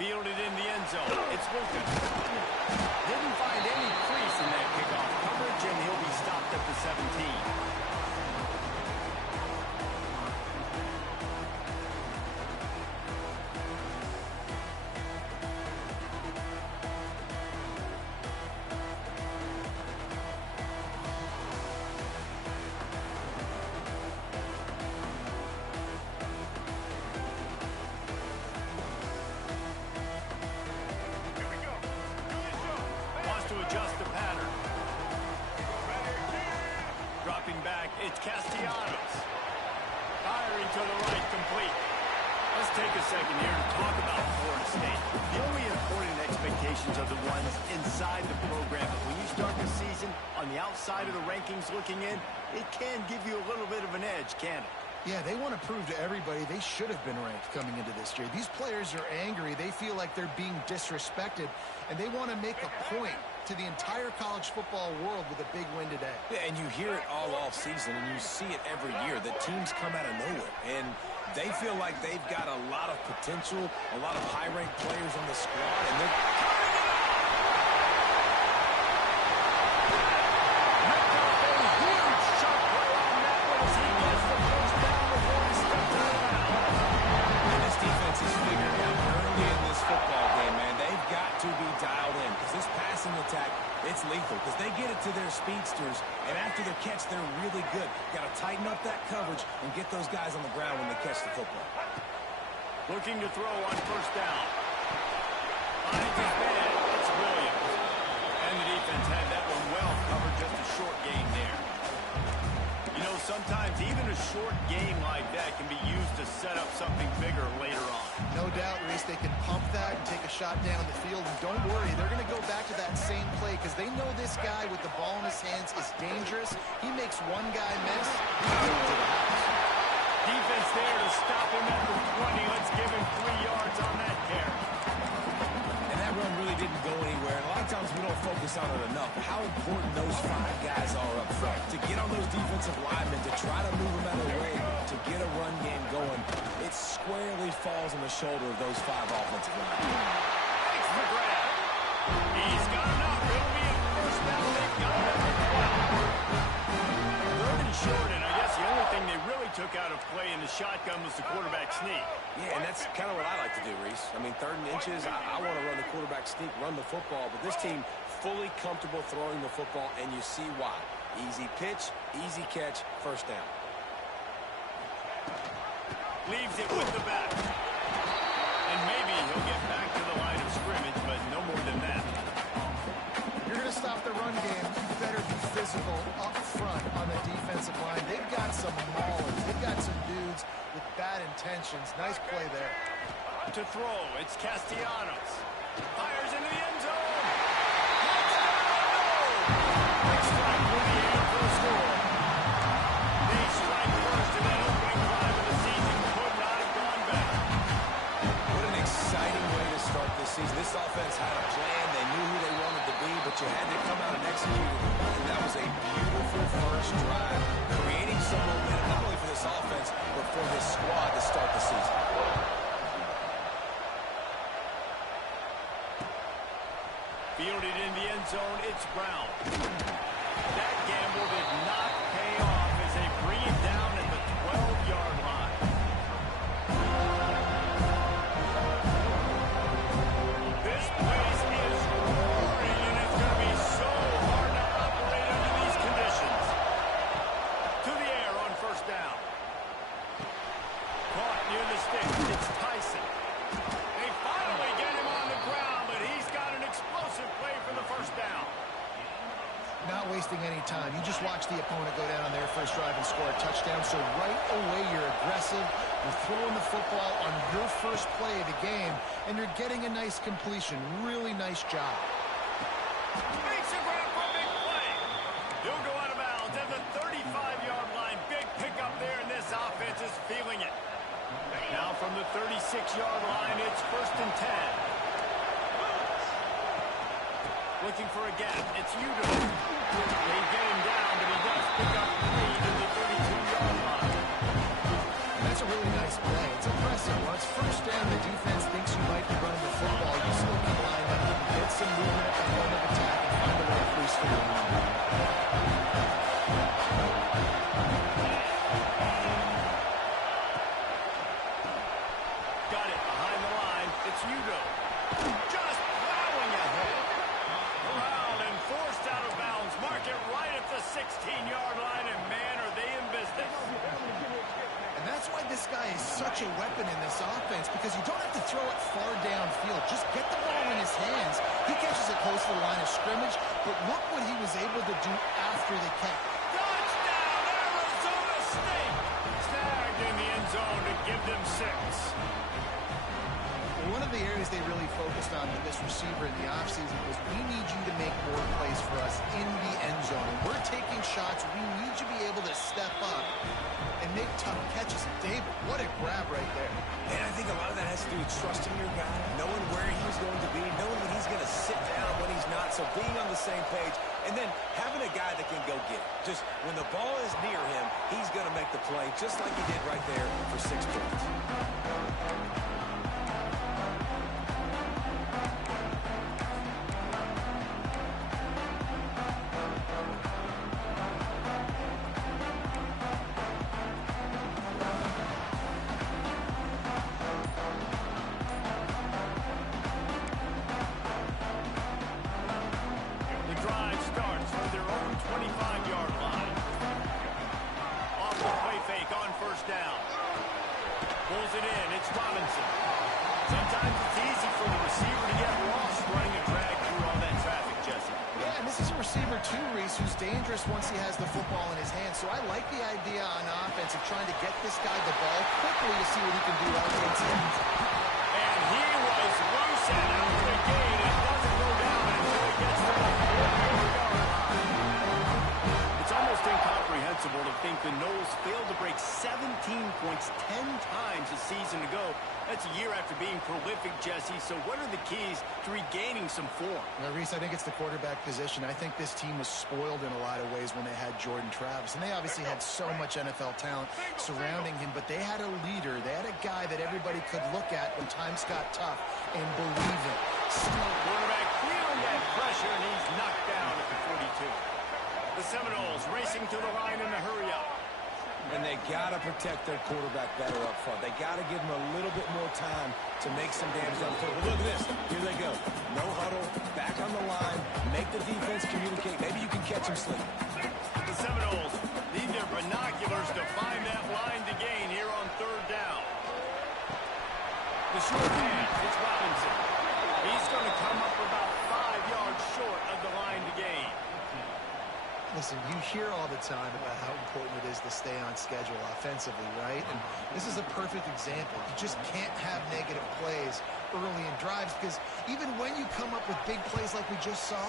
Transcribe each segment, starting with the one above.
Fielded in the end zone. It's Lucas. Didn't find any crease in that kickoff coverage, and he'll be stopped at the 17. Adjust the pattern. Dropping back, it's Castellanos. Firing to the right, complete. Let's take a second here to talk about Florida State. The only important expectations are the ones inside the program. But when you start the season on the outside of the rankings looking in, it can give you a little bit of an edge, can't it? Yeah, they want to prove to everybody they should have been ranked coming into this year. These players are angry. They feel like they're being disrespected, and they want to make a point to the entire college football world with a big win today. Yeah, and you hear it all off season, and you see it every year. The teams come out of nowhere, and they feel like they've got a lot of potential, a lot of high-ranked players on the squad, and they're it's lethal because they get it to their speedsters, and after the catch, they're really good. Got to tighten up that coverage and get those guys on the ground when they catch the football. Looking to throw on first down. Finds his man. It's Williams. And the defense had that one well covered. Just a short gain there. You know, sometimes even a short game like that can be used to set up something bigger later on. No doubt, Reese, they can pump that and take a shot down the field. And don't worry, they're going to go back to that same play because they know this guy with the ball in his hands is dangerous. He makes one guy miss. Defense there to stop him at the 20. Let's give him 3 yards on that carry. And that run really didn't go anywhere. And a lot of times we don't focus on it enough. How important those 5 guys are up front. To get on those defensive linemen, to try to move them out of the way, to get a run game going, it squarely falls on the shoulder of those 5 offensive linemen. Thanks for grab. He's got enough. It'll be a first down. They've got it at the 12. Third and short, and I guess the only thing they really took out of play in the shotgun was the quarterback sneak. Yeah, and that's kind of what I like to do, Reese. I mean, 3rd and inches, I want to run the quarterback sneak, run the football, but this team fully comfortable throwing the football, and you see why. Easy pitch, easy catch, first down. Leaves it with the back. And maybe he'll get back to the line of scrimmage, but no more than that. You're going to stop the run game. You better be physical up front on the defensive line. They've got some maulers. They've got some dudes with bad intentions. Nice play there. To throw, it's Castellanos. Fires into the end zone. Big strike with the aim for a score. They strike first in that opening drive of the season. Could not have gone better. What an exciting way to start this season. This offense had a plan. They knew who they wanted to be, but you had to come out and execute it. And that was a beautiful first drive, creating some momentum, not only for this offense, but for this squad to start the season. Fielded in the end zone, it's Brown. That gamble did not pay off as they bring it down at the 12-yard line. This place is roaring, and it's going to be so hard to operate under these conditions. To the air on first down. Caught near the sticks, it's Tyson. They finally get him on the ground, but he's got an explosive play for the first down. Not wasting any time. You just watch the opponent go down on their first drive and score a touchdown. So right away, you're aggressive. You're throwing the football on your first play of the game, and you're getting a nice completion. Really nice job. Makes a grab for a big play. He'll go out of bounds at the 35-yard line. Big pickup there, and this offense is feeling it. Now from the 36-yard line, it's 1st and 10. Looking for a gap. It's Udo. They get him down, but he does pick up 3 to the 32-yard line. That's a really nice play. It's impressive. Once first down, the defense thinks you might be running the football. Got it behind the line. It's Udo. Just plowing ahead. Corralled and forced out of bounds. Mark it right at the 16-yard line, and man, are they in business. And that's why this guy is such a weapon in this offense, because you don't have to throw it far downfield. Just get the ball in his hands. He catches it close to the line of scrimmage, but look what he was able to do after the catch. Touchdown, Arizona State! Snagged in the end zone to give them 6. One of the areas they really focused on with this receiver in the offseason was, we need you to make more plays for us in the end zone. When we're taking shots, we need you to be able to step up and make tough catches. David, what a grab right there. And I think a lot of that has to do with trusting your guy, knowing where he's going to be, knowing when he's going to sit down, when he's not. So being on the same page, and then having a guy that can go get it. Just when the ball is near him, he's going to make the play, just like he did right there for 6 points. Pulls it in. It's Robinson. Sometimes it's easy for the receiver to get lost running a drag through all that traffic, Jesse. Yeah, and this is a receiver too, Reese, who's dangerous once he has the football in his hands. So I like the idea on offense of trying to get this guy the ball quickly to see what he can do out inside. And he was loose and out the gate. It doesn't go down until he gets to the 4-yard line. It's almost incomprehensible to think the Noles failed to break 17 points 10 times a season ago. That's a year after being prolific, Jesse. So what are the keys to regaining some form? Well, Reese, I think it's the quarterback position. I think this team was spoiled in a lot of ways when they had Jordan Travis. And they obviously had so much NFL talent surrounding him, but they had a leader. They had a guy that everybody could look at when times got tough and believe in. Quarterback feeling that pressure, and he's knocked down at the 42. The Seminoles racing to the line in the hurry-up. And they got to protect their quarterback better up front. They got to give him a little bit more time to make some damage down the field. But look at this. Here they go. No huddle. Back on the line. Make the defense communicate. Maybe you can catch him sleeping. The Seminoles need their binoculars to find that line to gain here on 3rd down. The short hand. It's Robinson. He's going to come up about 5 yards short of the line to gain. Listen, you hear all the time about how important it is to stay on schedule offensively, right? And this is a perfect example. You just can't have negative plays early in drives, because even when you come up with big plays like we just saw,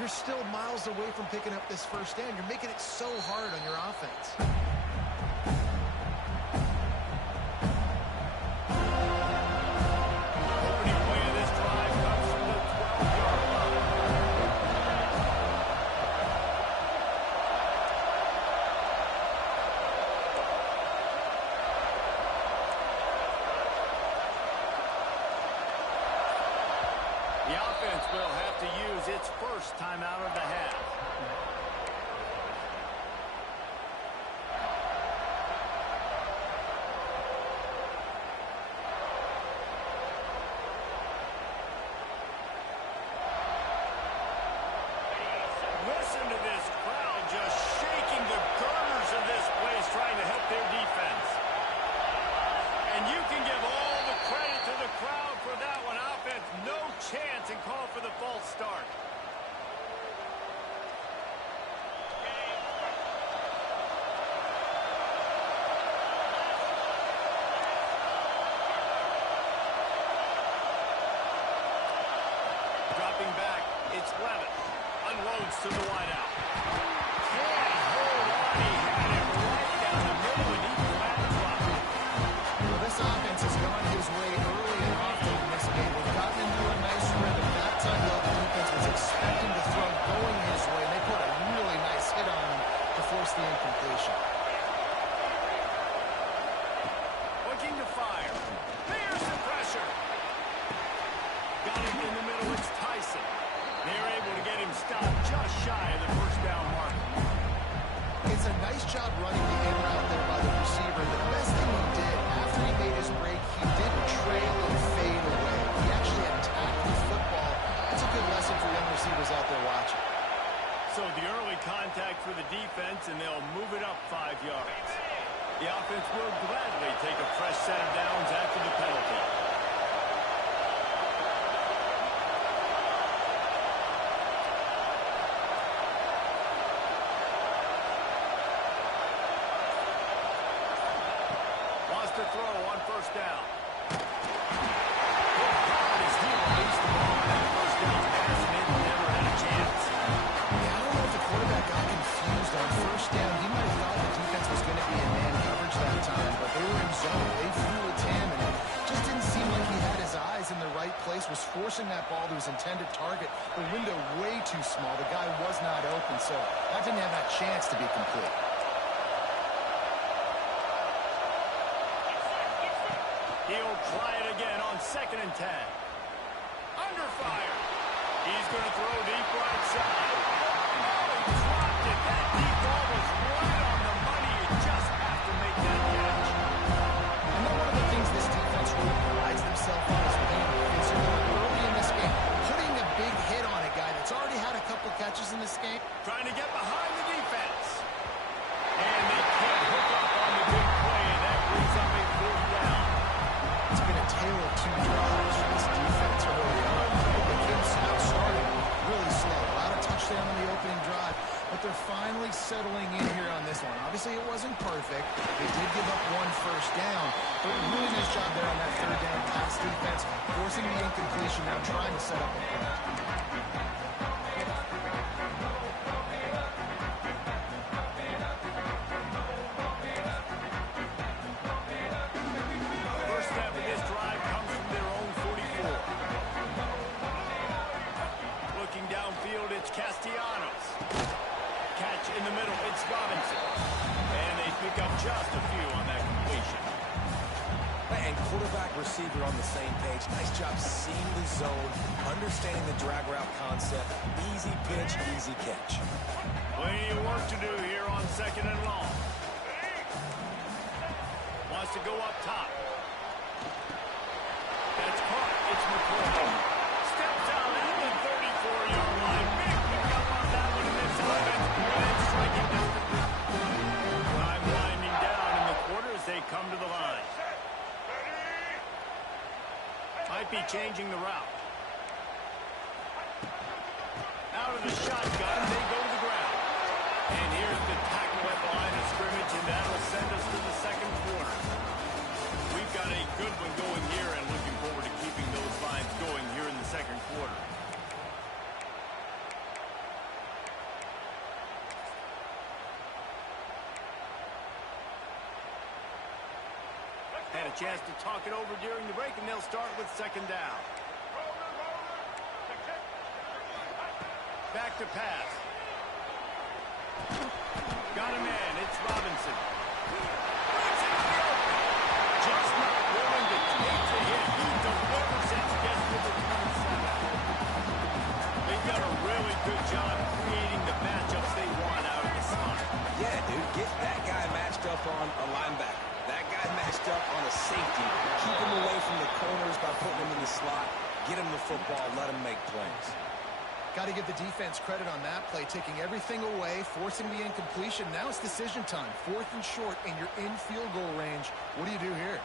you're still miles away from picking up this first down. You're making it so hard on your offense. Opening play of this drive comes from the 12-yard line. The offense will have to use its first timeout of the half. Listen to this crowd just shaking the girders of this place, trying to help their defense. And you can give all the credit to the crowd for that one. Offense, no chance, and call for the false start. Dropping back, it's Levitt. Unloads to the wideout. Can't hold on. He had it right down the middle, and he flat dropped it. Well, this offense has gone his way early and often in this game. They've gotten into a nice rhythm. That time, though, the defense was expecting the throw going his way, and they put a really nice hit on him to force the incompletion. Looking to fire. There's the pressure. Got him in the middle. It's Tyson. They're able to get him stopped just shy the receiver. The best thing he did after he made his break, he didn't trail and fade away. He actually attacked the football. That's a good lesson for young receivers out there watching. So the early contact for the defense, and they'll move it up 5 yards. The offense will gladly take a fresh set of downs after the penalty. Wants to throw on first down. His heel released the ball on that first down pass, and it never had a chance. Yeah, I don't know if the quarterback got confused on first down. He might have thought the defense was going to be in man coverage that time, but they were in zone. They fooled him, and it just didn't seem like he had his eyes in the right place, was forcing that ball to his intended target. The window way too small. The guy was not open, so that didn't have that chance to be complete. He'll try it again on 2nd and 10. Under fire. He's going to throw deep right side. Oh, he dropped it. That deep ball was right on the money. You just have to make that catch. I know one of the things this defense really prides themselves on is being physical early in this game. Putting a big hit on a guy that's already had a couple catches in this game. Trying to get behind the defense. And they can't hook up on the big play, and that brings up a 4th down. It's been a tale of 2 drives for this defense early on. The Kings outstarted really slow. A lot of touchdown on the opening drive, but they're finally settling in here on this one. Obviously, it wasn't perfect. They did give up 1 first down, but a really nice job there on that 3rd down pass defense, forcing the incompletion, now trying to set up a punt. First step of this drive comes from their own 44. Looking downfield, it's Castellanos. Catch in the middle, it's Robinson. And they pick up just a few on that completion. And quarterback receiver on the same page. Nice job seeing the zone, understanding the drag route concept. Easy pitch, easy catch. Plenty of work to do here on 2nd and long. Wants to go up top. That's caught. It's McCoy. Steps out at the 34-yard line. Big pickup on that one in this offense. And then striking distance. Time winding down in the quarter as they come to the line. Might be changing the route. Out of the shotgun, they go to the ground. And here's the tackle at the line of scrimmage, and that'll send us to the 2nd quarter. We've got a good one going here, and looking forward to keeping those lines going here in the 2nd quarter. Had a chance to talk it over during the break, and they'll start with 2nd down. Back to pass. Got a man. It's Robinson. Breaks it in the open. Just not willing to take the hit. He delivers it to get to the 27. They've done a really good job creating the matchups they want out of the slot. Yeah, dude, get that guy matched up on a linebacker. That guy matched up on a safety. Keep him away from the corners by putting him in the slot. Get him the football. Let him make plays. Got to give the defense credit on that play, taking everything away, forcing the incompletion. Now it's decision time. 4th and short, and you're in field goal range. What do you do here?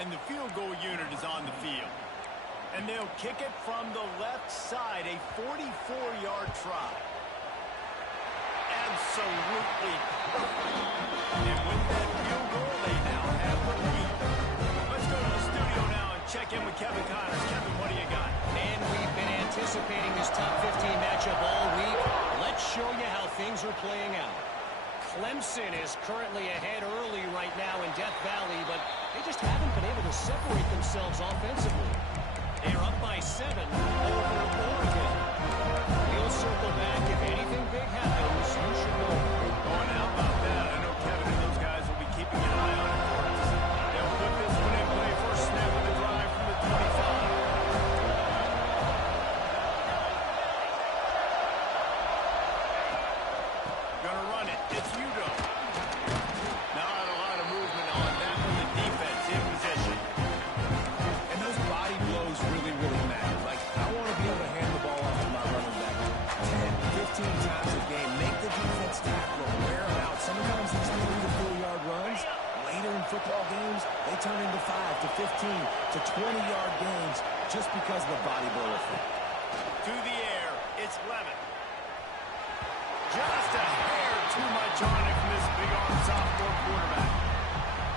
And the field goal unit is on the field. And they'll kick it from the left side, a 44-yard try. Absolutely perfect. And with that field goal, they now have the lead. Let's go to the studio now and check in with Kevin Connors. Kevin, what do you got? And we've been anticipating this top 15 matchup all week. Let's show you how things are playing out. Clemson is currently ahead early right now in Death Valley, but they just haven't been able to separate themselves offensively. They're up by 7 over Oregon. We'll circle back. If anything big happens, you should know. Oh, and how about that? I know Kevin and those guys will be keeping an eye on it for us. They'll put this games, they turn into 5 to 15 to 20-yard gains just because of the body blow effect. To the air, it's Lemon. Just a hair too much on it from this big-arm sophomore quarterback.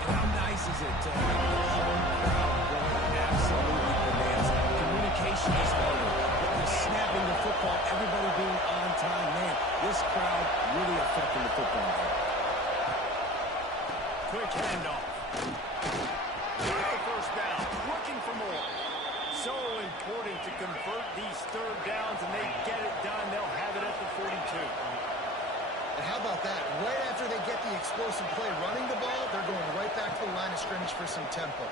And how nice is it to have the home crowd going absolutely bananas? Communication is harder. But snapping the football, everybody being on time, man, this crowd really affecting the football game. Quick handoff. Got the first down, looking for more. So important to convert these third downs, and they get it done. They'll have it at the 42. And how about that? Right after they get the explosive play running the ball, they're going right back to the line of scrimmage for some tempo.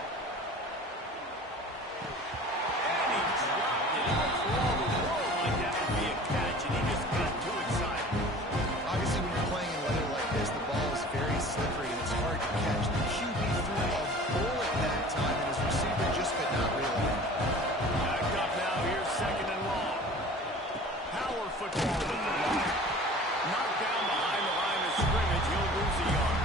And he dropped it. For all the world like that would be a catch, and he just got too excited. Obviously, when you're playing in weather like this, the ball is very slippery, and it's hard to catch. The QB threw a bullet that time, and his receiver just could not reel it in. Backed up now. Here's second and long. Power football with the block. Knocked down behind the line of scrimmage. He'll lose a yard.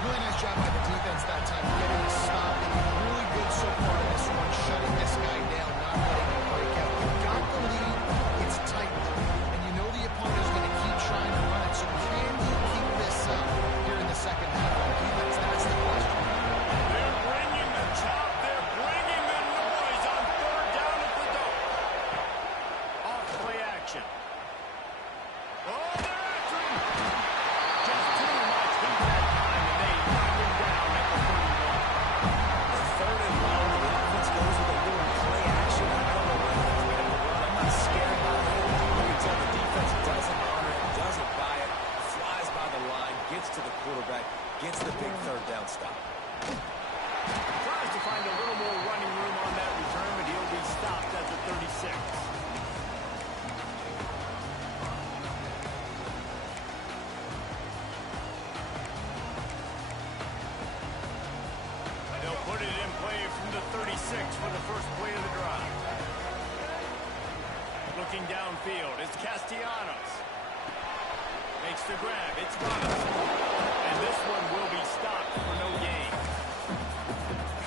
Really nice job by the defense that time, getting a stop. They've been really good so far in this one, shutting this guy down, not letting him break out. You've got the lead. It's tight, though, and you know the opponent is going to keep trying to run it. So can you keep this up here in the second half on defense? That's the question. They're bringing the chop. They're bringing the noise on third down at the dope. Off play action. Oh, they're after him. Just too much heat that time, and they knock him down at the 31. The third and long, the offense goes with a little play action. I don't know why they're afraid of the run. I'm not scared by it. You can tell the defense doesn't honor it, doesn't buy it, flies by the line, gets to the quarterback, gets the big third down stop. Tries to find a little more running room on that return, but he'll be stopped at the 36. And they'll put it in play from the 36 for the first play of the drive. Looking downfield, it's Castellanos. Makes the grab, it's Robinson. And this one will be stopped for no gain.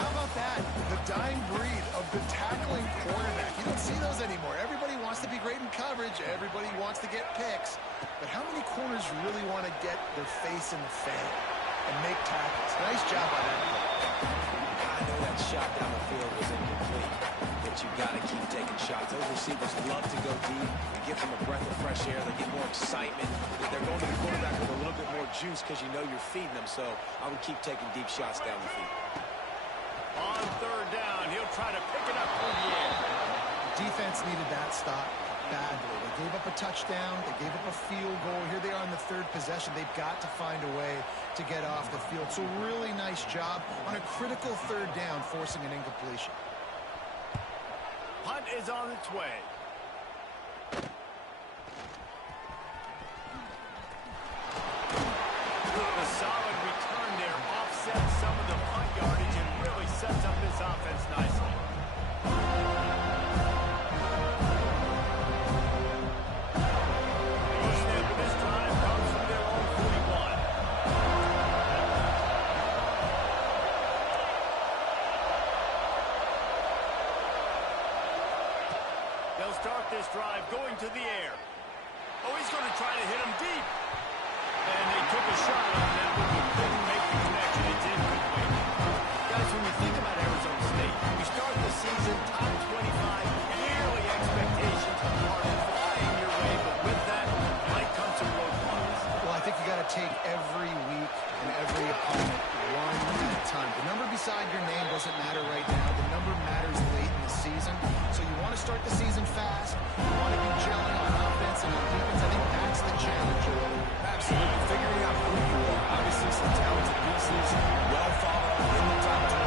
How about that? The dying breed of the tackling quarterback. You don't see those anymore. Everybody wants to be great in coverage. Everybody wants to get picks. But how many corners really want to get their face in the fan and make tackles? Nice job by that play. I know that shot down the field was incomplete, but you got to keep taking shots. Those receivers love to go deep and give them a breath of fresh air. They get more excitement. They're going to the quarterback with a little bit more juice because you know you're feeding them. So I would keep taking deep shots down the field. On third down, he'll try to pick it up through the air. Defense needed that stop badly. They gave up a touchdown. They gave up a field goal. Here they are in the third possession. They've got to find a way to get off the field. So really nice job on a critical third down, forcing an incompletion. Punt is on its way. A solid return there offsets some of the punt yardage and really sets up this offense nicely. The snap of this drive comes from their own 41. They'll start this drive going to the air. Oh, he's going to try to hit him deep. And they took a shot on that one, but couldn't make the connection. It's incomplete. Guys, when you think about Arizona State, you start the season top 25, clearly expectations are flying your way, but with that might come some roadblocks. Well, I think you got to take every week and every opponent one at a time. The number beside your name doesn't matter right now. The number matters late in the season. So you want to start the season fast. You want to be gelling on offense and on defense. I think that's the challenge. Absolutely. Figuring out who you are. Obviously, some talented pieces. Well thought of in the top 25.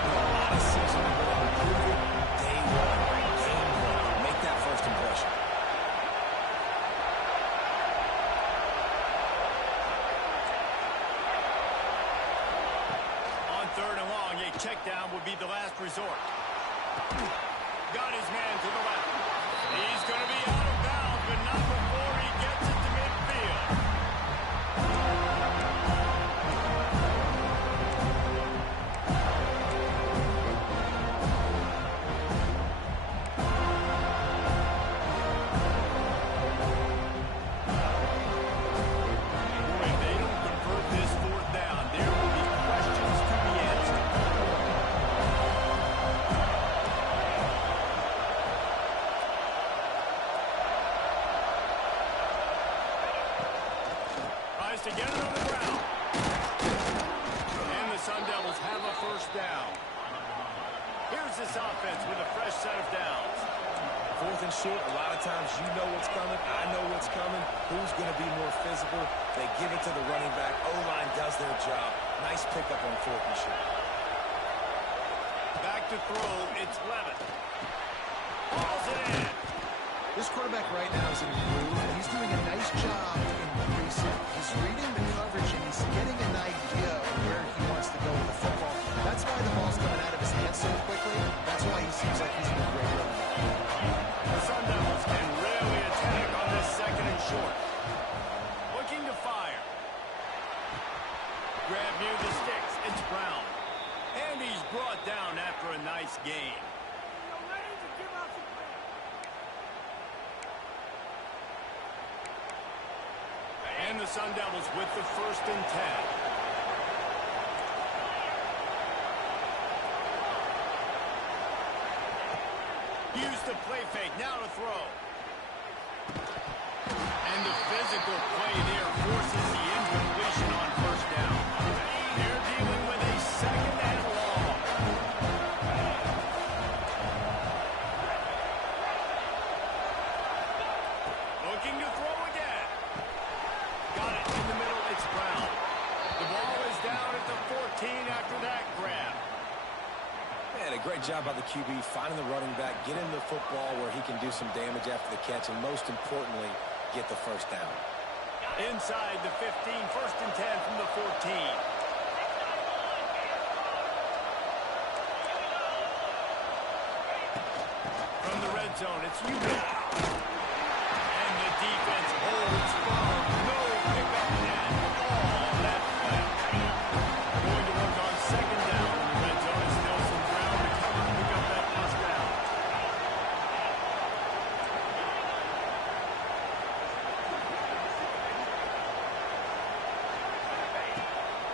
With a lot of season to go on and prove it. Day one, game one. Make that first impression. On third and long, a check down would be the last resort. Got his man to the left. He's going to be out of bounds, but not before he gets it to midfield. a first down. Here's this offense with a fresh set of downs. 4th and short, a lot of times you know what's coming. I know what's coming. Who's going to be more physical? They give it to the running back. O-line does their job. Nice pickup on 4th and short. Back to throw. It's Levitt. Balls it in. This quarterback right now is in the groove, and he's doing a nice job increasing. He's reading the coverage, and he's getting an idea of where he wants to go with the football. That's why the ball's coming out of his hands so quickly. That's why he seems like he's in a great run. The Sun Devils can really attack on this 2nd and short. Looking to fire. Grab near the sticks. It's Brown. And he's brought down after a nice gain. And the Sun Devils with the 1st and 10. Use the play fake. Now to throw. And the physical play there forces the incompletion on 1st down. They're dealing with a 2nd and long. Looking to throw again. Got it in the middle. It's Brown. The ball is down at the 14 after that grab. Man, a great job by the QB finding the running back, get him the football where he can do some damage after the catch, and most importantly, get the 1st down. Inside the 15, 1st and 10 from the 14. From the red zone, it's Utah. And the defense holds firm. No pickup at all on that play. Going to work on 2nd down. The red zone is still some ground to cover to pick up that 1st down.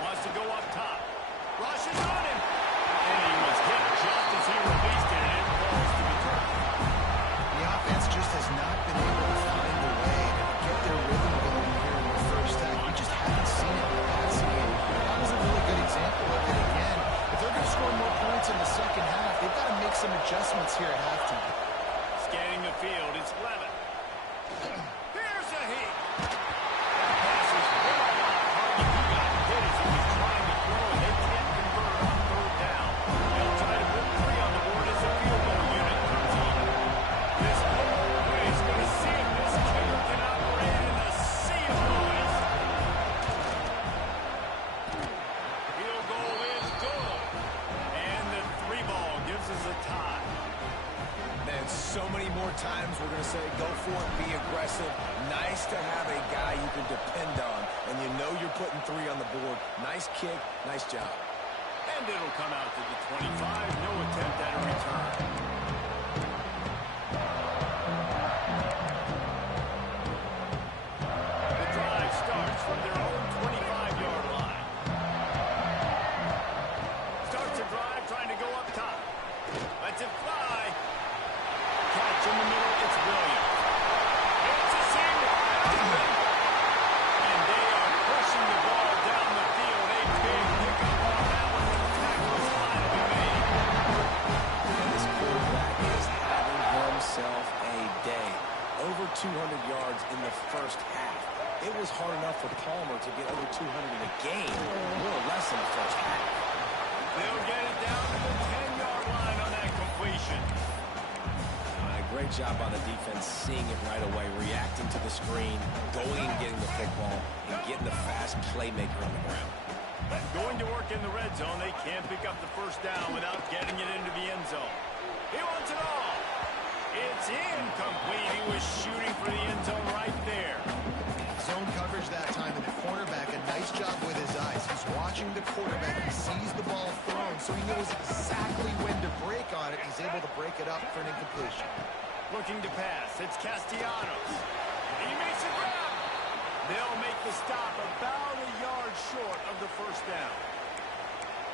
Wants to go up top. Rushes on him. And he was hit just as he released it, and it falls to the turf. The offense just has not been able to find a way to get their rhythm going here in the 1st half. We just haven't seen it in the passing game. That was a really good example of it again. If they're going to score more points in the 2nd half, they've got to make some adjustments here at halftime. Scanning the field, it's Levitt. Here's a hit. That pass is way off target. He got hit as he was trying to throw, and they can't convert on 3rd down. They'll try to put 3 on the board as the field goal unit comes in. This whole play is going to see if this kicker can operate in the sea of noise. Field goal is good. And the 3 ball gives us a tie. Man, so many more times we're going to say go for it, be aggressive. Nice to have a guy you can depend on, and you know you're putting 3 on the board. Nice kick, nice job. And it'll come out to the 25. No attempt at a return. The drive starts from their own 25-yard line. Starts a drive trying to go up top. Lets it fly. Catch in the middle. It's Williams. It's a seam wide open. And they are pushing the ball down the field. A big pickup on that one. The tackle is finally made. This quarterback is having himself a day. Over 200 yards in the 1st half. It was hard enough for Palmer to get over 200 in a game, more or less in the 1st half. They'll get it down to the 10-yard line on that completion. Great job by the defense, seeing it right away, reacting to the screen, going and getting the football, and getting the fast playmaker on the ground. Going to work in the red zone. They can't pick up the 1st down without getting it into the end zone. He wants it all. It's incomplete. He was shooting for the end zone right there. Zone coverage that time, and the cornerback, a nice job with his eyes. He's watching the quarterback. He sees the ball thrown, so he knows exactly when to break on it. He's able to break it up for an incompletion. Looking to pass. It's Castellanos. He makes a grab. They'll make the stop about a yard short of the 1st down.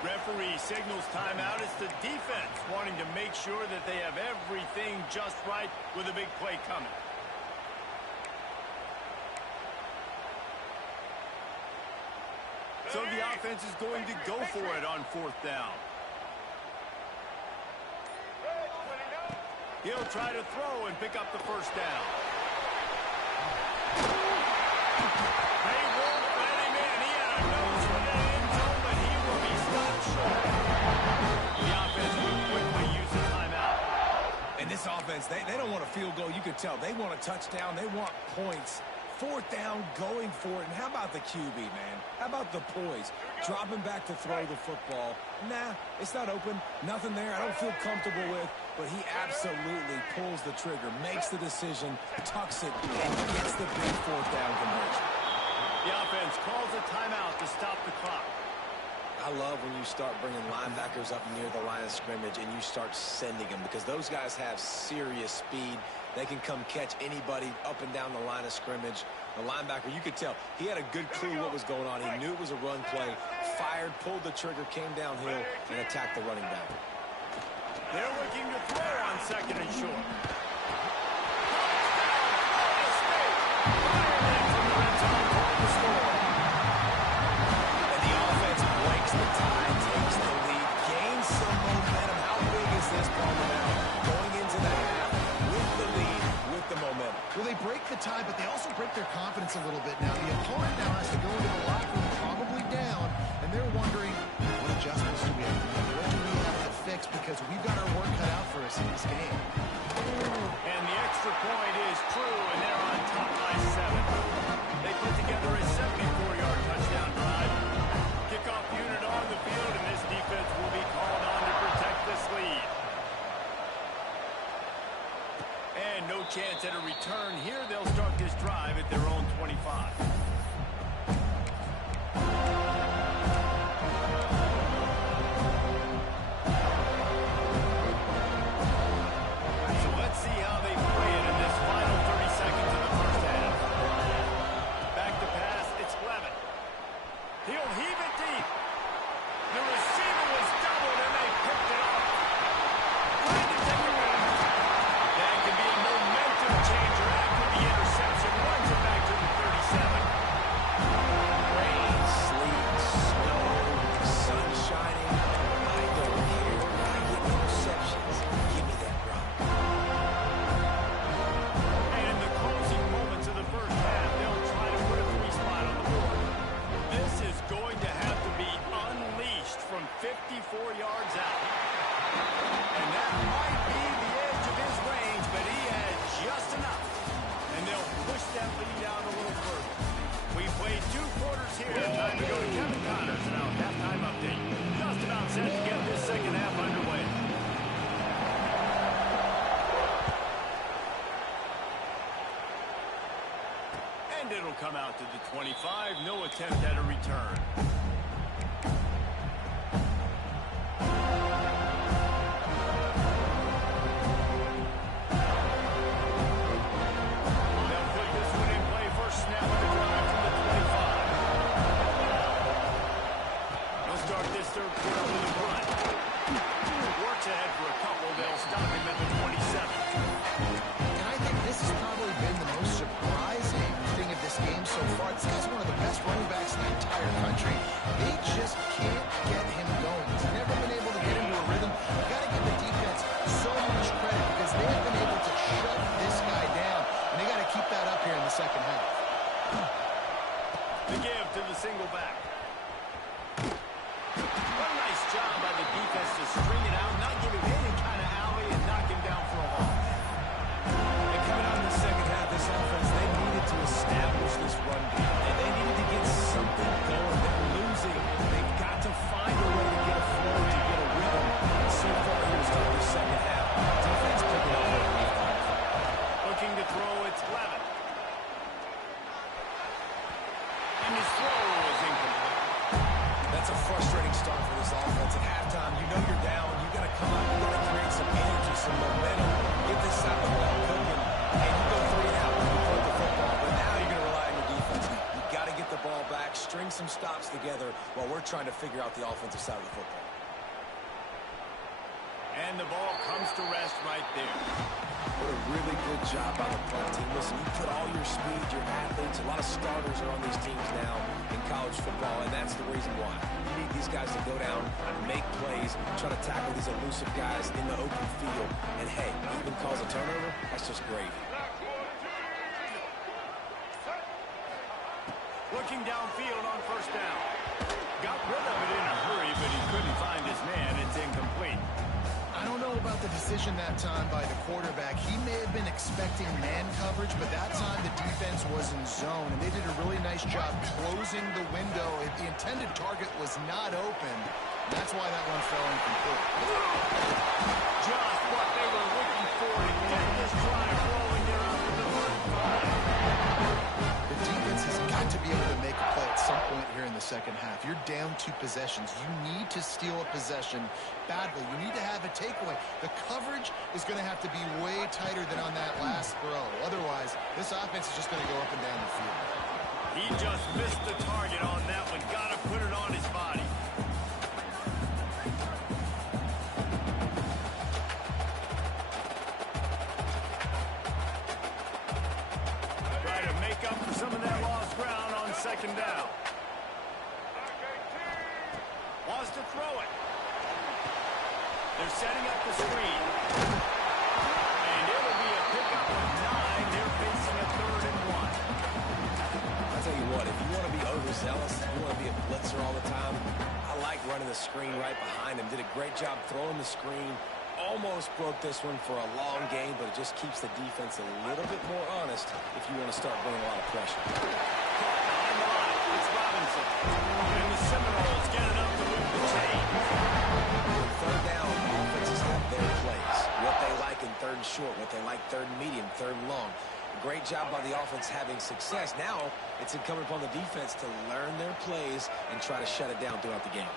Referee signals timeout. It's the defense wanting to make sure that they have everything just right with a big play coming. So the offense is going to go for it on 4th down. He'll try to throw and pick up the 1st down. They won't let him in. He had a nose for the end zone, but he will be stopped short. The offense will quickly use the timeout. And this offense, they don't want a field goal. You can tell they want a touchdown. They want points. 4th down, going for it. And how about the QB, man? How about the poise? Dropping back to throw the football. Nah, it's not open. Nothing there I don't feel comfortable with. But he absolutely pulls the trigger, makes the decision, tucks it, and gets the big 4th down conversion. The offense calls a timeout to stop the clock. I love when you start bringing linebackers up near the line of scrimmage and you start sending them, because those guys have serious speed. They can come catch anybody up and down the line of scrimmage. The linebacker, you could tell, he had a good clue what was going on. He knew it was a run play, fired, pulled the trigger, came downhill, and attacked the running back. They're looking to throw on 2nd and short. And the offense breaks the tie, takes the lead, gains some momentum. How big is this ball now? Going into the half with the lead, with the momentum. Well, they break the tie, but they also break their confidence a little bit now. The opponent now has to go into the locker room probably down, and they're wondering, what adjustments do we have to make? What do we have to fix? Because we've got our work cut out for us in this game. And the extra point is true, and they're on top by 7. They put together a 74-yard touchdown drive. Kickoff unit on the field, and this defense will be called on to protect this lead. And no chance at a return here. They'll start this drive at their own 25. So let's see how they play it in this final 30 seconds of the 1st half. Back to pass, it's Levin. He'll heave it deep. The receiver was doubled, and they picked it off. Trying to take a run. That could be a momentum changer after the interception. Runs it back to the 37. Rain, sleet, snow, sun shining. I don't care. I get interceptions. Give me that rock. And in the closing moments of the 1st half, they'll try to put a 3-spot on the board. This is going to have to be unleashed from 54 yards out. And that might be the edge of his range, but he had just enough. And they'll push that lead down a little further. We played 2 quarters here. Time to go to Kevin Connors and our halftime update. Just about set to get this 2nd half underway. And it'll come out to the 25. No attempt at a return. They'll put this one in play. First snap of the drive from the 25. They'll start this 3rd quarter with a run. Works ahead for a couple. They'll stop him at the 27. And I think this has probably been the most surprising thing of this game so far. This guy's one of the best running backs in the entire country. They just can't get him going. He's never been able to get into a rhythm. You've got to give the defense so much credit because they have been able to shut this guy down. And they got to keep that up here in the 2nd half. The give to the single back. What a nice job by the defense to string it out, not give him any kind of alley, and knock him down for a loss. And coming out in the 2nd half, this offense, they needed to establish this run game. And they needed to get something going. They're losing. They've got to find a way to get a flow, to get a rhythm. And so far, here to start the 2nd half, defense picking up their lead. Looking to throw, it's Levin. And his throw is incomplete. That's a frustrating start for this offense. At halftime, you know you're down. You got to come out. You got to create some energy, some momentum. Get this side of the ball cooking. And you go 3 and out when you play the football. But now you're going to rely on your defense. You got to get the ball back, string some stops together while we're trying to figure out the offensive side of the football. And And the ball comes to rest right there. What a really good job by the punt team. Listen, you put all your speed, your athletes, a lot of starters are on these teams now in college football, and that's the reason why. You need these guys to go down and make plays, try to tackle these elusive guys in the open field. And, hey, even cause a turnover, that's just gravy. Looking downfield on first down. Got rid of it in a hurry, but he couldn't find his man. It's incomplete. I don't know about the decision that time by the quarterback. He may have been expecting man coverage, but that time the defense was in zone, and they did a really nice job closing the window. The intended target was not open. That's why that one fell incomplete. Just what they were looking for to get this drive rolling there out of the 35. The defense has got to be able to make a play at some point here in the second half. You're down 2 possessions. You need to steal a possession badly. You need to have a takeaway. The coverage is going to have to be way tighter than on that last throw. Otherwise, this offense is just going to go up and down the field. He just missed the target on that one. Got to put it on his body. Try to make up for some of that lost ground on second down. Wants to throw it. They're setting up the screen. And it'll be a pickup of 9. They're facing a 3rd and 1. I'll tell you what, if you want to be overzealous, if you want to be a blitzer all the time, I like running the screen right behind him. Did a great job throwing the screen. Almost broke this one for a long game, but it just keeps the defense a little bit more honest if you want to start bringing a lot of pressure. It's Robinson. And the Seminoles get it up to move the chains. Third down, offenses have their plays. What they like in 3rd and short, what they like 3rd and medium, 3rd and long. Great job by the offense having success. Now it's incumbent upon the defense to learn their plays and try to shut it down throughout the game.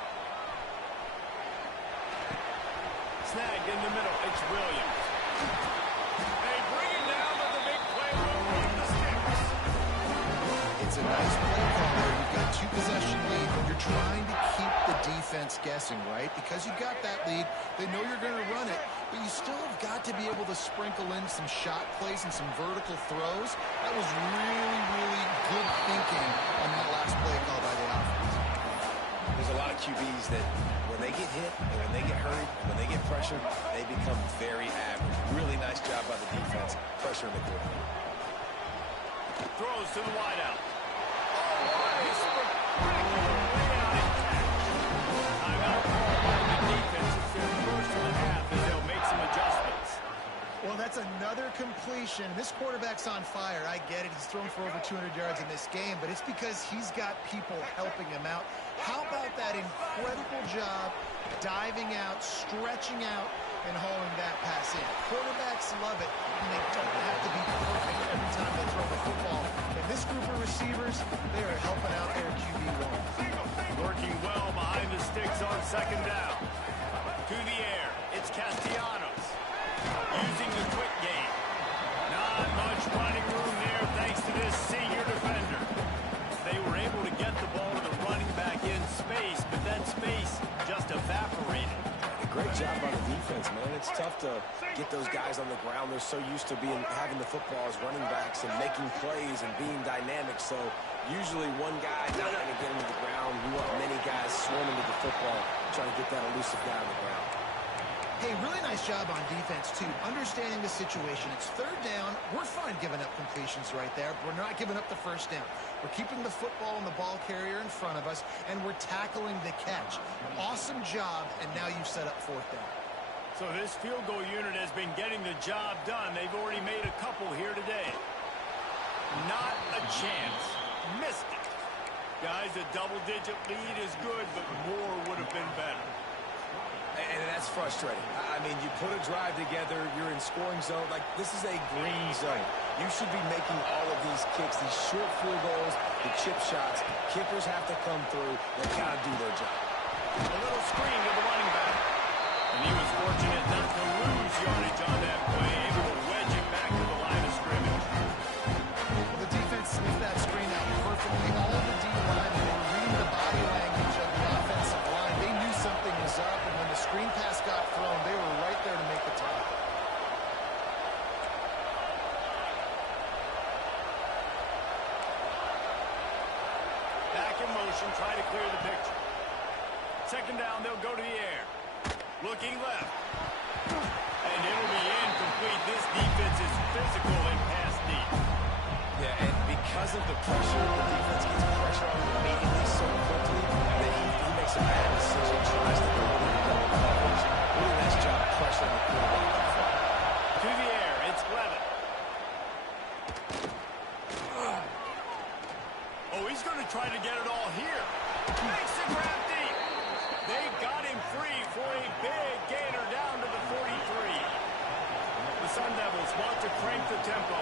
Snagged in the middle. It's Williams. They bring it down to the big play with the sticks. It's a nice play call there. You've got 2 possession lead, and you're trying to keep the defense guessing, right? Because you've got that lead, they know you're going to run it, but you still have got to be able to sprinkle in some shot plays and some vertical throws. That was really, really good thinking on that last play call by the offense. There's a lot of QBs that when they get hit and when they get hurried, when they get pressured, they become very average. Really nice job by the defense, pressuring the quarterback. Throws to the wideout. He's spectacular way out in catch. Timeout call by the defense. It's their first of the half as they'll make some adjustments. Well, that's another completion. This quarterback's on fire. I get it. He's thrown for over 200 yards in this game, but it's because he's got people helping him out. How about that incredible job diving out, stretching out, and hauling that pass in? Quarterbacks love it, and they don't have to be perfect every time they throw the football. And this group of receivers, they are helping out their QB1. Working well behind the sticks on second down. To the air. It's Castellanos. Using the quick game. Not much running room there thanks to this senior defender. They were able to get the ball to the running back in space, but that space just evaporated. A great job by the defense, man. It's tough to get those guys on the ground. They're so used to having the football as running backs and making plays and being dynamic. So usually one guy not going to get him to the ground. We want many guys swarming to the football, trying to get that elusive guy on the ground. Hey, really nice job on defense, too. Understanding the situation. It's 3rd down. We're fine giving up completions right there. We're not giving up the first down. We're keeping the football and the ball carrier in front of us, and we're tackling the catch. Awesome job, and now you've set up 4th down. So this field goal unit has been getting the job done. They've already made a couple here today. Not a chance. Missed it. Guys, a double-digit lead is good, but more would have been better. And that's frustrating. I mean, you put a drive together, you're in scoring zone. Like, this is a green zone. You should be making all of these kicks, these short field goals, the chip shots. Kickers have to come through. They got to do their job. A little screen to the running back. And he was fortunate not to lose yardage on that play, able to wedge it back to the line of scrimmage. Well, the defense sniffed that screen out perfectly. All of the D-line, they were reading the body language of the offensive line. They knew something was up, and when the screen pass got thrown, they were right there motion, try to clear the picture. Second down, they'll go to the air. Looking left. And it'll be incomplete. This defense is physical and pass deep. Yeah, and because of the pressure, the defense gets pressure on him immediately so quickly that he makes a bad decision, tries to go with the double coverage. Really nice job pressuring the quarterback up front. To the air, it's Levin. Oh, he's going to try to get it all here. Makes the grab deep. They got him free for a big gainer down to the 43. The Sun Devils want to crank the tempo.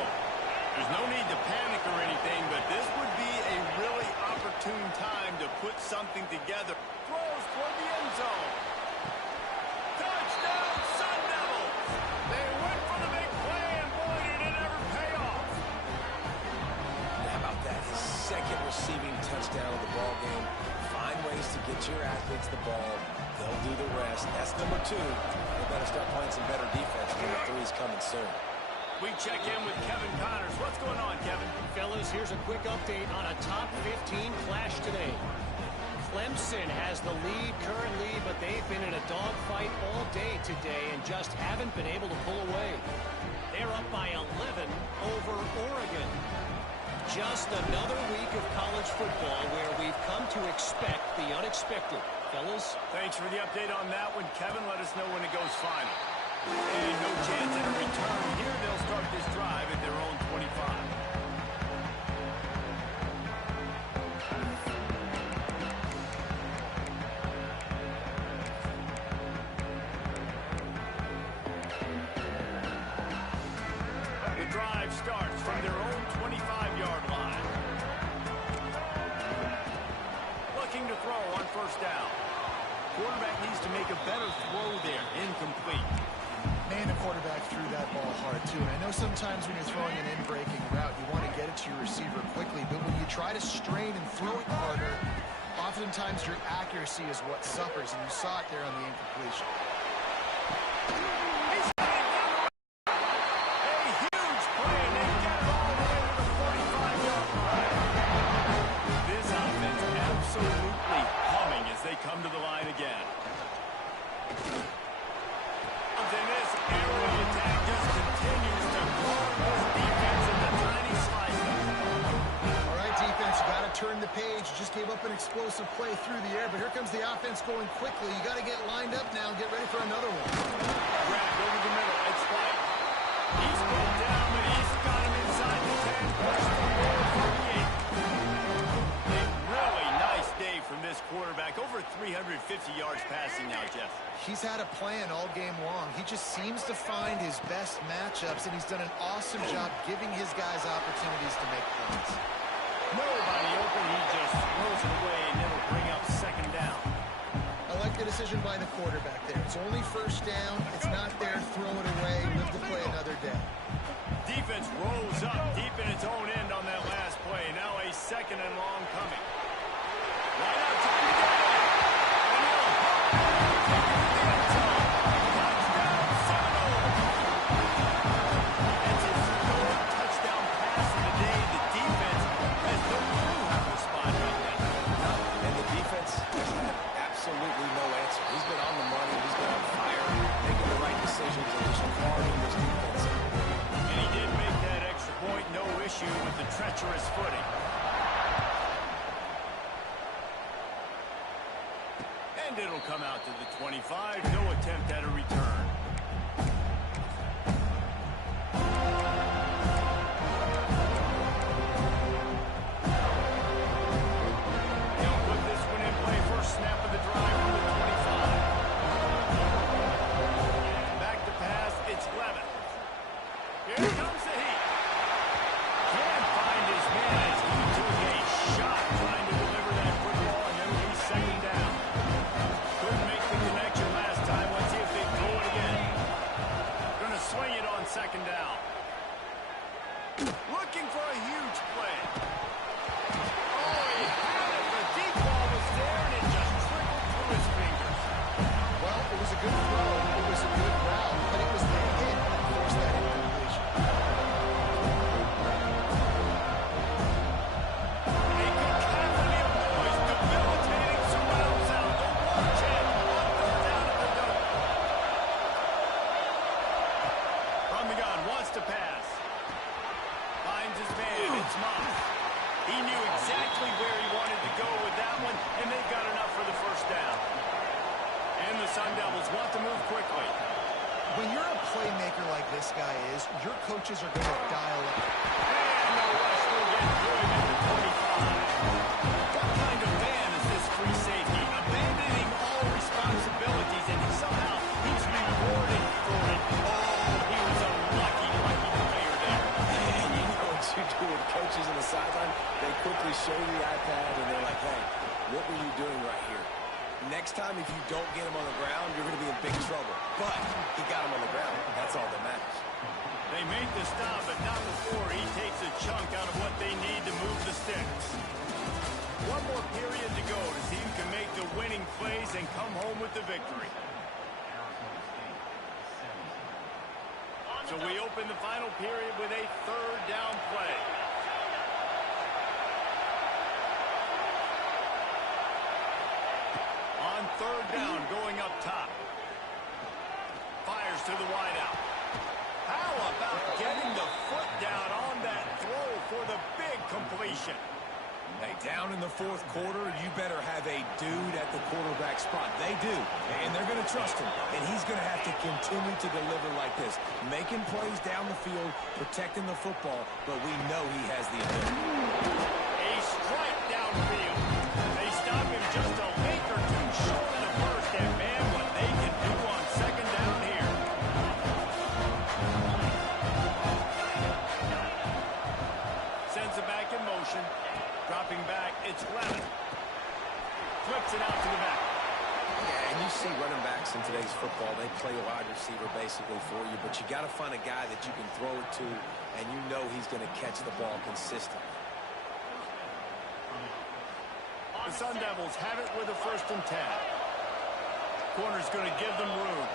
There's no need to panic or anything, but this would be a really opportune time to put something together. Throws toward the end zone. Touchdown, Sun Devils! They went for the big play, and boy, did it ever pay off. How about that? His second receiving touchdown of the ball game. Find ways to get your athletes the ball. They'll do the rest. That's number 2. They better start playing some better defense when the 3's coming soon. We check in with Kevin Connors. What's going on, Kevin? Fellas, here's a quick update on a top 15 clash today. Clemson has the lead currently, but they've been in a dogfight all day today and just haven't been able to pull away. They're up by 11 over Oregon. Just another week of college football where we've come to expect the unexpected. Fellas? Thanks for the update on that one, Kevin. Let us know when it goes final. And no chance at a return here. They'll start this drive at their own 25. The drive starts from their own 25-yard line. Looking to throw on first down. Quarterback needs to make a better throw there. Incomplete. Man, the quarterback threw that ball hard, too. And I know sometimes when you're throwing an in-breaking route, you want to get it to your receiver quickly. But when you try to strain and throw it harder, oftentimes your accuracy is what suffers. And you saw it there on the incompletion. A huge play, and they get it all the way to the 45-yard line. This offense absolutely humming as they come to the line again. And this aerial attack just continues to carve this defense into tiny slices. All right, defense, you got to turn the page. You just gave up an explosive play through the air, but here comes the offense going quickly. You got to get lined up now and get ready for another one. Grabbed over the middle. It's White. He's put down, but he's got him inside the 10. Pushed the ball for the 8. A really nice day from this quarterback. Over 350 yards passing now, Jeff. He's had a plan all game long. He just seems to find his best matchups, and he's done an awesome job giving his guys opportunities to make points. Nobody open. He just throws it away, and it'll bring up second down. I like the decision by the quarterback there. It's only first down. It's not there. Throw it away. Live to play another day. Defense rolls up deep in its own end on that last play. Now a second and long coming. Right out, time to get it. And he'll take it to the end zone. Touchdown, Seminoles. That's his third touchdown pass of the day. The defense has no clue how to respond right now. And the defense has had absolutely no answer. He's been on the money. He's been on fire, making the right decisions, and just carving this defense. And he did make that extra point. No issue with the treacherous footing. And it'll come out to the 25. No attempt at a return. He'll put this one in play. First snap of the drive from the 25. Back to pass. It's Levin. Here comes the heat. Can't find his man as he took a shot trying to deliver that football, and then he's second down. Couldn't make the connection last time. Let's see if they throw it again. Going to swing it on second down. Looking for a huge play. Oh, he had it. The deep ball was there, and it just trickled through his fingers. Well, it was a good throw. It was a good route, but it was the hit that forced that incompletion. A cacophony of noise. coaches are going to dial up. And the rush will get through him at the 25. What kind of man is this free safety? Abandoning all responsibilities, and somehow he's rewarded for it. Oh, he was a lucky player there. And you know what you do with coaches on the sideline? They quickly show the iPad, and they're like, hey, what were you doing right here? Next time, if you don't get him on the ground, you're going to be in big trouble. But he got him on the ground. That's all that matters. They make the stop, but not before he takes a chunk out of what they need to move the sticks. One more period to go to see who can make the winning plays and come home with the victory. So we open the final period with a third down play. On third down, going up top. Fires to the wideout. How about getting the foot down on that throw for the big completion? Hey, down in the fourth quarter, you better have a dude at the quarterback spot. They do, and they're going to trust him. And he's going to have to continue to deliver like this, making plays down the field, protecting the football, but we know he has the ability. A strike downfield. They stop him just a length or two short of the first, and man, what they can do on second down here. Sends it back in motion. Dropping back, it's Clement. Flips it out to the back. Yeah, and you see running backs in today's football, they play a wide receiver basically for you, but you got to find a guy that you can throw it to, and you know he's going to catch the ball consistently. The Sun Devils have it with a 1st and 10. Corner's going to give them room.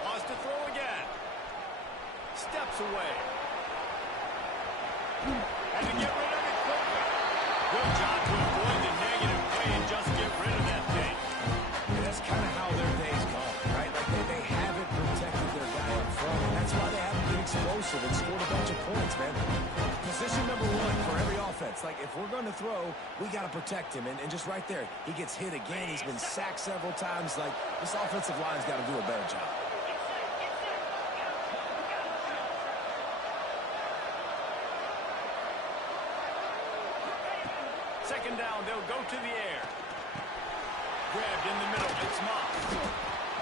Wants to throw again. Steps away. Had to get rid of it quickly. Good job to avoid the negative play and just get rid of that thing. And that's kind of how their day's gone, right? Like they haven't protected their guy up front, and that's why they haven't been explosive and scored a bunch of points, man. Position number one for every offense. Like, if we're going to throw, we got to protect him. And just right there, he gets hit again. He's been sacked several times. Like, this offensive line's got to do a better job. Second down, they'll go to the air. Grabbed in the middle, it's Moss.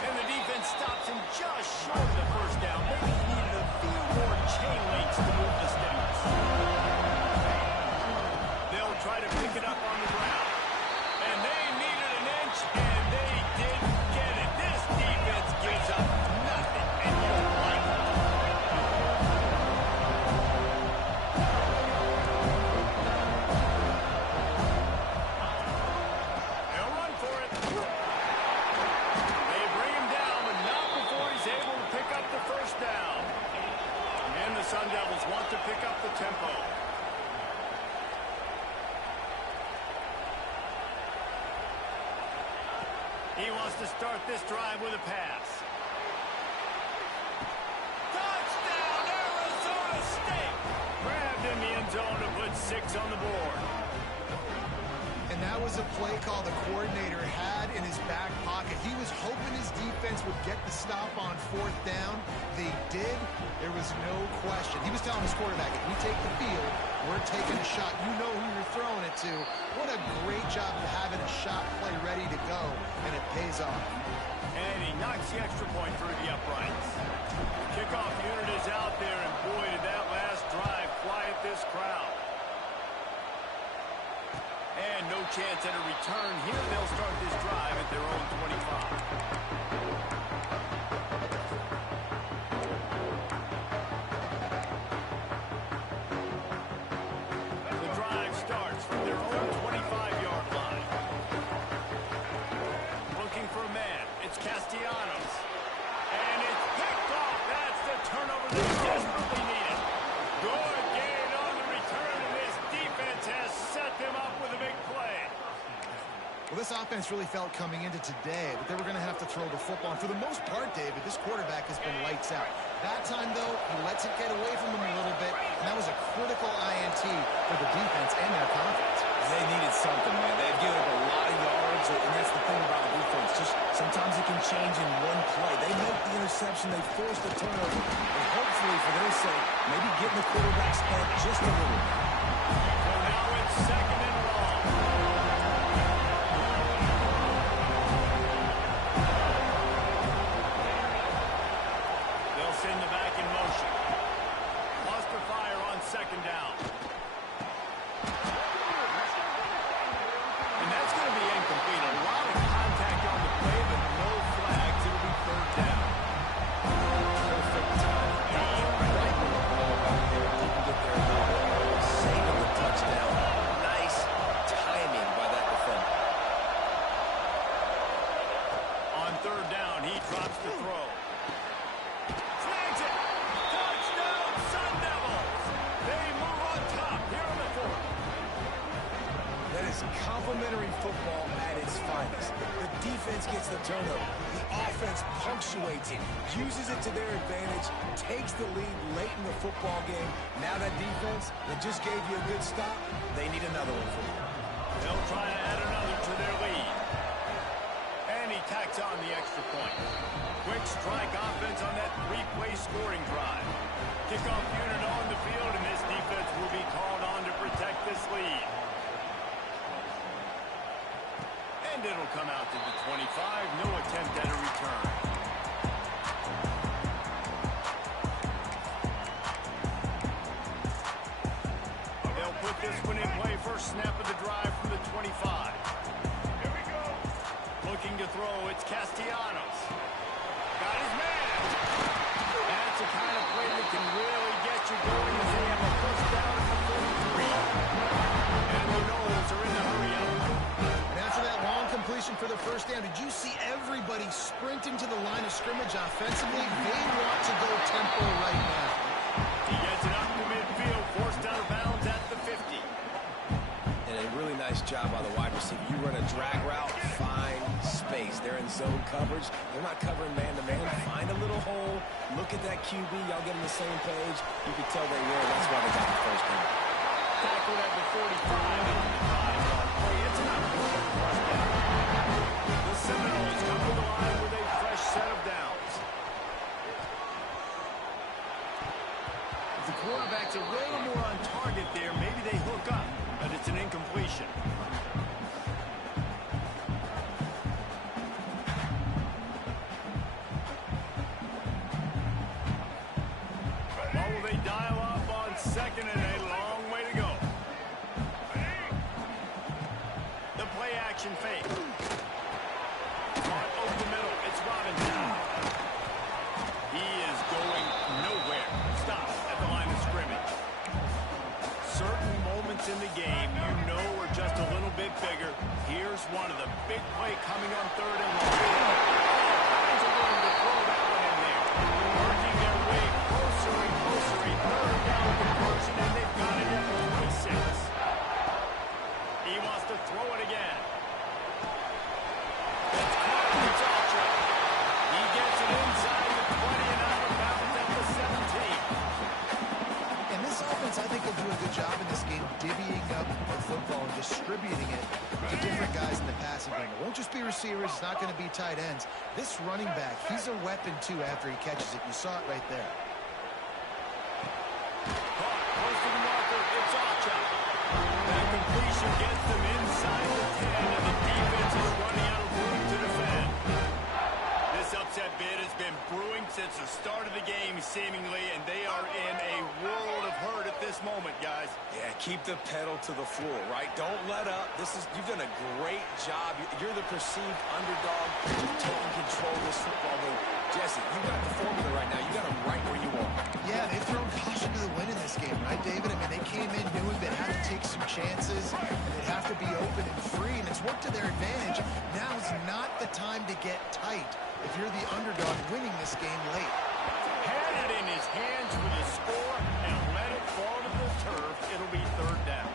And the defense stops him just short of the first down. Maybe he needed a few more chain links to move the sticks. They'll try to pick it up on the ground. And they needed an inch, and they didn't get it. This defense gives up nothing, and you like it. They'll run for it. They bring him down, but not before he's able to pick up the first down. And the Sun Devils want to pick up the tempo. He wants to start this drive with a pass. Touchdown, Arizona State! Grabbed in the end zone to put 6 on the board. And that was a play call the coordinator had in his back pocket. He was hoping his defense would get the stop on 4th down. They did. There was no question. He was telling his quarterback, if we take the field, we're taking a shot. You know who you're throwing it to. What a great job of having a shot play ready to go, and it pays off. And he knocks the extra point through the uprights. Kickoff unit is out there, and boy, did that last drive quiet this crowd. And no chance at a return here. They'll start this drive at their own 25. The drive starts from their own 25-yard line. Looking for a man. It's Castellanos. And it's picked off. That's the turnover they desperately needed. Good gain on the return, and this defense has set them up with a big play. Well, this offense really felt coming into today that they were going to have to throw the football. And for the most part, David, this quarterback has been lights out. That time, though, he lets it get away from him a little bit, and that was a critical INT for the defense and their confidence. They needed something, man. They've given up a lot of yards, and that's the thing about the defense. Just sometimes it can change in one play. They make the interception. interception. They forced a turnover, and hopefully for their sake, maybe getting the quarterback's head just a little bit. So now it's second and long. They'll send the back in motion. Cluster fire on second down. And that's going to be incomplete. A lot of contact on the play, but no flags. It'll be third down. Perfect time. Right with the ball back there. Didn't get there. Saving the touchdown. Nice timing by that defender. On third down, he drops the throw. Snags it. Touchdown, Sun Devils. They move on top here on the fourth. That is complimentary football at its finest. The defense gets the turnover. The offense punctuates it, uses it to their advantage, takes the lead late in the football game. Now that defense that just gave you a good stop, they need another one for you. They'll try to add another to their lead. And he tacks on the extra point. Quick strike offense on that three-play scoring drive. Kickoff unit on the field, and this defense will be called on to protect this lead. And it'll come out to the 25. No attempt at a return. They'll put this one in play. First snap of the drive from the 25. Here we go. Looking to throw. It's Castellanos. Got his man. That's the kind of play that can really get you going as they have a first down at the 43. And the Knowles are in the hurry up. And after that long completion for the first down, did you see everybody sprinting to the line of scrimmage offensively? They want to go tempo right now. He gets it up to midfield, forced out of bounds at the 50. And a really nice job by the wide receiver. You run a drag route, find space. They're in zone coverage. They're not covering man-to-man. Find a little hole. Look at that QB. Y'all get on the same page. You can tell they will. That's why they got the first down. Tackled at the 45 into the 5-yard play. It's an opportunity first down. The Seminoles come to the line with a fresh set of downs. If the quarterback's a little more on target there, maybe they hook up, but it's an incompletion. What will they dial up on second and a long way to go? The play action fake. Caught over the middle. It's Robinson. He is going nowhere. Stop at the line of scrimmage. Certain moments in the game you know are just a little bit bigger. Here's one of the big play coming on third and long. All kinds of room to throw that one in there. Working their way closer and closer. A third down conversion, and they've got it at the 26. He wants to throw it again. It's caught. It's Ultra. He gets it inside the 20 and out of bounds at the 17. And this offense, I think, will do a good job in this game divvying up the football and distributing it to different guys in the passing game. It won't just be receivers. It's not going to be tight ends. This running back, he's a weapon, too, after he catches it. You saw it right there. Caught. Close to the marker. It's Ultra. That completion gets them inside the 10, and the defense is running out of room to defend. This upset bid has been brewing since the start of the game, seemingly, and they are in a world of hurt at this moment, guys. Yeah, keep the pedal to the floor, right? Don't let up. You've done a great job. You're the perceived underdog. You've taken control of this football game. Jesse, you got the formula right now. You got them right where you want. Yeah, they've thrown caution to the wind in this game, right, David? I mean, they came in knowing they'd have to take some chances, and they'd have to be open and free, and it's worked to their advantage. Now's not the time to get tight if you're the underdog winning this game late. Had it in his hands for the score and let it fall to the turf. It'll be third down.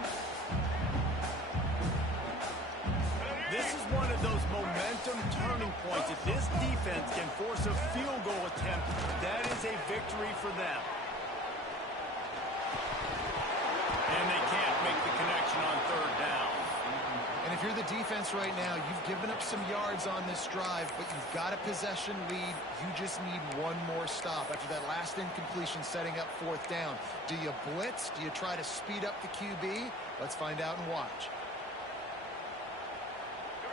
This is one of those momentum turning points. If this defense can force a field goal attempt, that is a victory for them. And they can't make the connection on third down. And if If you're the defense right now, you've given up some yards on this drive, but you've got a possession lead. You just need one more stop after that last incompletion setting up fourth down. Do you blitz? Do you try to speed up the QB? Let's find out and watch.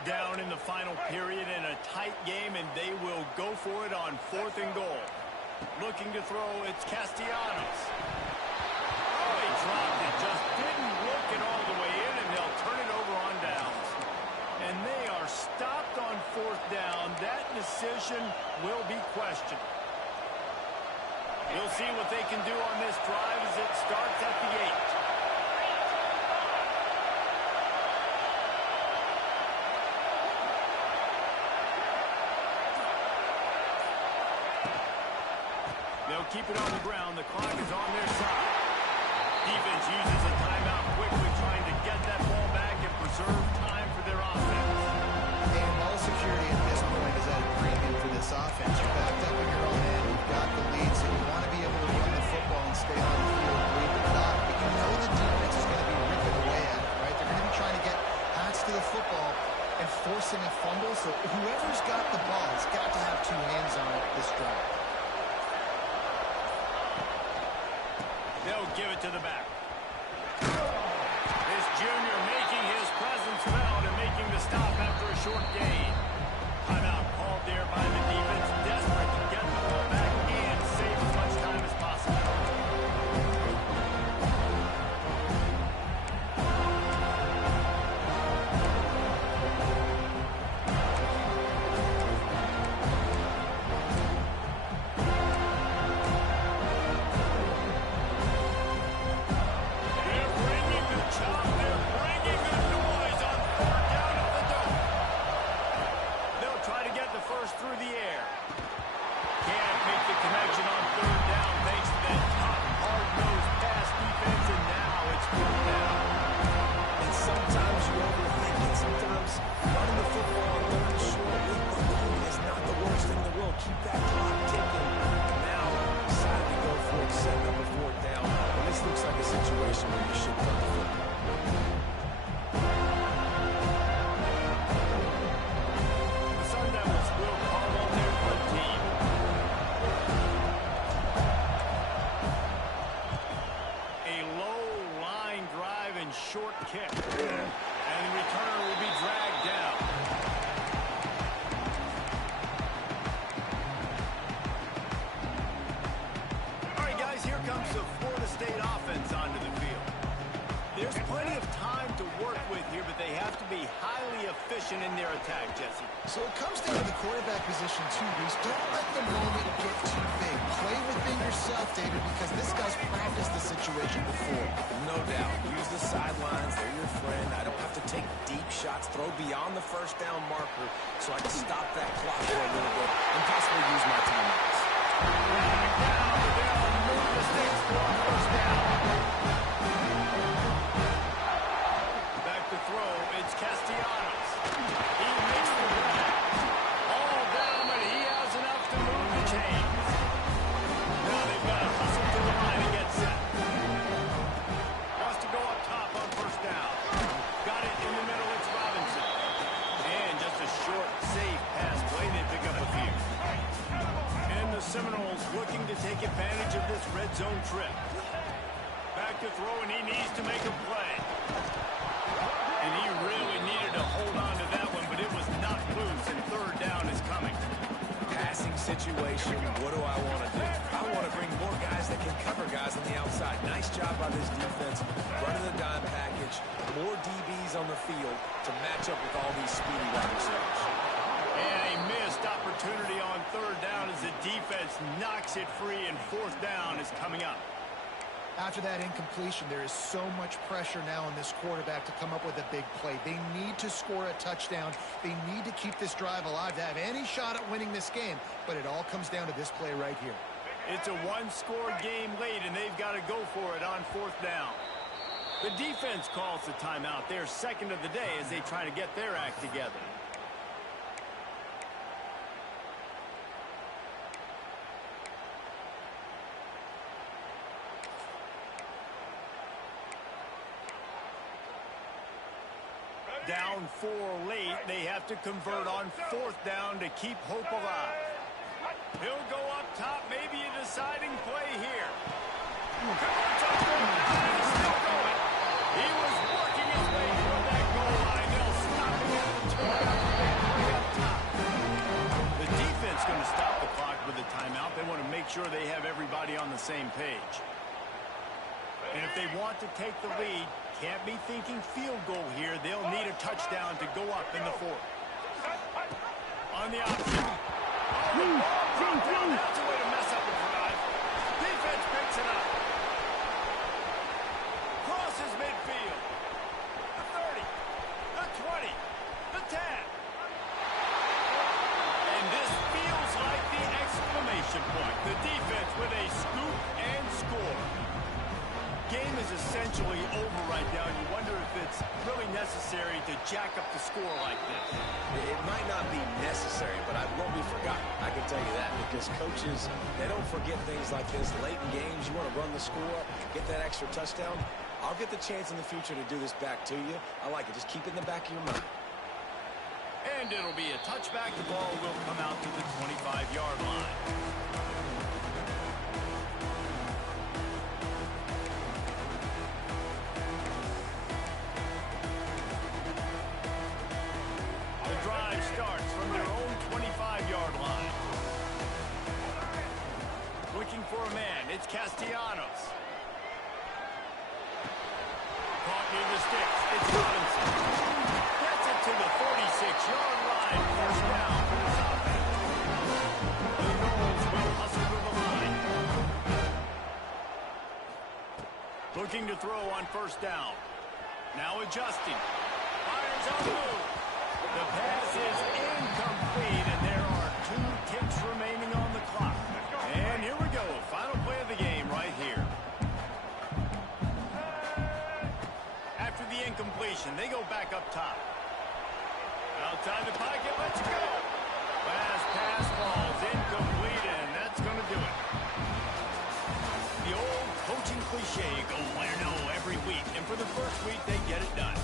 Down in the final period in a tight game, and they will go for it on 4th and goal. Looking to throw, it's Castellanos. Oh, he dropped it. Just didn't look it all the way in, and they'll turn it over on downs. And they are stopped on 4th down. That decision will be questioned. We'll see what they can do on this drive as it starts at the 8. They'll keep it on the ground. The clock is on their side. Defense uses a timeout quickly, trying to get that ball back and preserve time for their offense. And ball security at this point is at a premium for this offense. You're backed up in your own end. You've got the lead, so you want to be able to run the football and stay on the field and lead the clock. But you know the defense is going to be ripping away at it, right? They're going to be trying to get hats to the football and forcing a fumble. So whoever's got the ball has got to have two hands on it this drive. They'll give it to the back. This junior making his presence felt and making the stop after a short gain. Timeout called there by the defense, desperate to get the ball back and save as much time as possible. Through the air. Can't make the connection on 3rd down thanks to that top hard-nosed pass defense, and now it's 4th down. And sometimes you overthink it. Sometimes running the football on 3rd and short with the lead is not the worst thing in the world. Keep that clock ticking. Now decided to go for it, setting up a 4th down. And this looks like a situation where you should run the football. Short kick, and the return will be dragged down. All right, guys, here comes the Florida State offense onto the field. There's plenty of time to work with here, but they have to be highly efficient in their attack, Jesse. So it comes down to the quarterback position too, Reese. Don't let the moment get too big. Play within yourself, David, because this guy's practiced the situation before. No doubt. Use the sidelines. They're your friend. I don't have to take deep shots, throw beyond the 1st down marker so I can stop that clock for a little bit and possibly use my timeouts. Down, they'll move the stakes for 1st down. Back to throw, it's Castellanos. He makes the grab. All down, but he has enough to move the chains. Now they've got to hustle to the line and get set. Wants to go up top on 1st down. Got it in the middle, it's Robinson. And just a short, safe pass play, they pick up a few. And the Seminoles looking to take advantage of this red zone trip. Back to throw, and he needs to make a play. And he really needed to hold on to that one, but it was knocked loose, and 3rd down is coming. Passing situation, what do I want to do? I want to bring more guys that can cover guys on the outside. Nice job by this defense, running the dime package, more DBs on the field to match up with all these speedy wide receivers. And a missed opportunity on 3rd down as the defense knocks it free, and 4th down is coming up. After that incompletion, there is so much pressure now on this quarterback to come up with a big play. They need to score a touchdown. They need to keep this drive alive to have any shot at winning this game. But it all comes down to this play right here. It's a one-score game late, and they've got to go for it on 4th down. The defense calls the timeout. They're 2nd of the day as they try to get their act together. down 4 late. They have to convert on 4th down to keep hope alive. He'll go up top, maybe a deciding play here. Converts on 4th down, and he's still going. He was working his way toward that goal line. They'll stop him at the turnout to make play up top. The defense going to stop the clock with a timeout. They want to make sure they have everybody on the same page. And if they want to take the lead, can't be thinking field goal here. They'll need a touchdown to go up in the 4th. On the option. Oh, the ball dropped down. That's a way to mess up a drive. Defense picks it up. Crosses midfield. The 30. The 20. The 10. And this feels like the exclamation point. The defense with a scoop and score. Game is essentially over right now. You wonder if it's really necessary to jack up the score like this. It might not be necessary, but it won't be forgotten. I can tell you that, because coaches, they don't forget things like this. Late in games, you want to run the score up, get that extra touchdown. I'll get the chance in the future to do this back to you. I like it. Just keep it in the back of your mind. And it'll be a touchback. The ball will come out to the 25-yard line. Starts from their own 25-yard line. Looking for a man. It's Castellanos. Caught near the sticks. It's Robinson. Gets it to the 46-yard line. First down for this offense. The Knowles will hustle to the line. Looking to throw on first down. Now adjusting. Fires on the move. The pass is incomplete, and there are 2 ticks remaining on the clock. And here we go. Final play of the game right here. After the incompletion, they go back up top. Outside the pocket, let's go. Last pass falls incomplete, and that's going to do it. The old coaching cliche, go win or no every week. And for the first week, they get it done.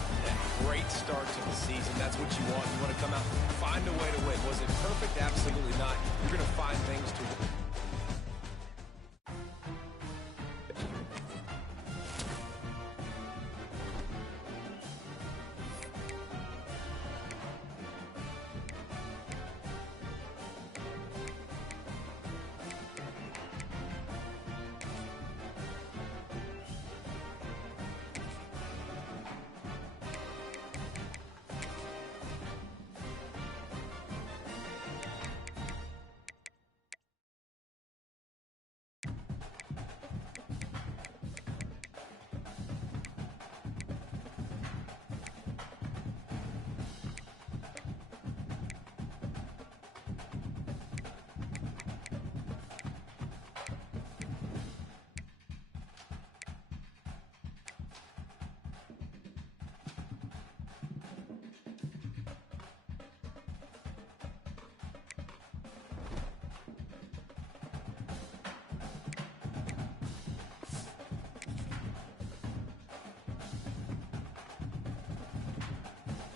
Great start to the season. That's what you want. You want to come out, find a way to win. Was it perfect? Absolutely not. You're going to find things to